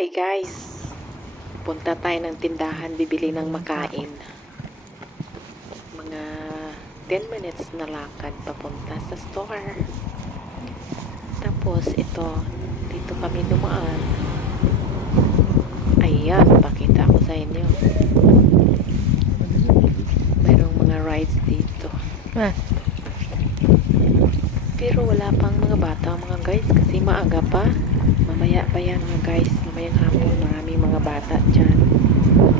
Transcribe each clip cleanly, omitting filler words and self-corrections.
Hi guys, punta tayo ng tindahan, bibili ng makain. Mga 10 minutes na lakad papunta sa store. Tapos ito, dito kami dumaan. Ayan, pakita ko sa inyo. Mayroong mga rides dito. Pero wala pang mga bata mga guys kasi maaga pa. Mamaya pa yan mga guys. Mamayang hapon maraming mga bata dyan.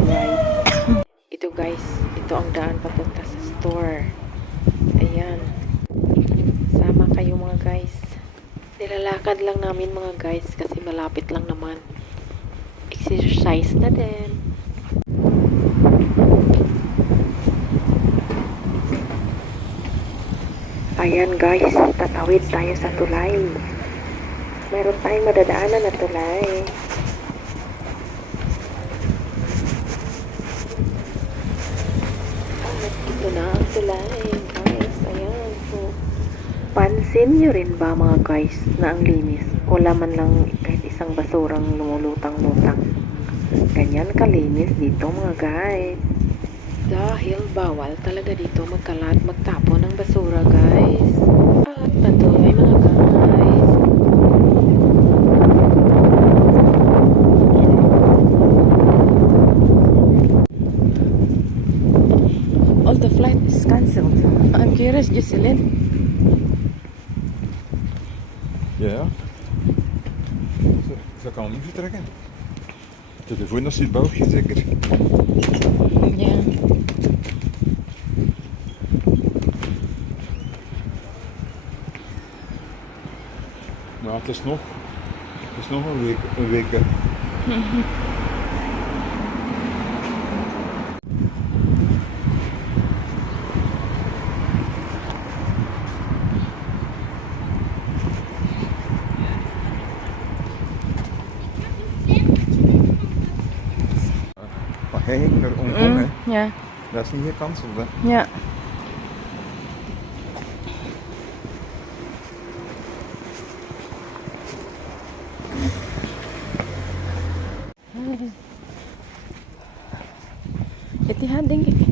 Right. Ito guys, ito ang daan papunta sa store. Ayan. Sama kayo mga guys. Nilalakad lang namin mga guys kasi malapit lang naman. Exercise na din. Ayan guys, tatawid tayo sa tulay. Meron tayong madadaanan na tulay. At ito na ang tulay guys. Ayan. So, pansin nyo rin ba mga guys na ang linis? Wala man lang kahit isang basurang lumulutang-lutang. Ganyan kalinis dito mga guys. Dahil bawal talaga dito magkalat, magtapon ng basura guys. At patuloy mga guys. All the flight is cancelled. I'm curious, Jocelyn. Ja. Ze kan niet vertrekken. Telefoon is het boogje zeker. Ja. Maar het is nog een week. Maar hij ging naar Hongkong, hè? Ja. Dat is niet gecanceld, hè? Ja. Etihad din.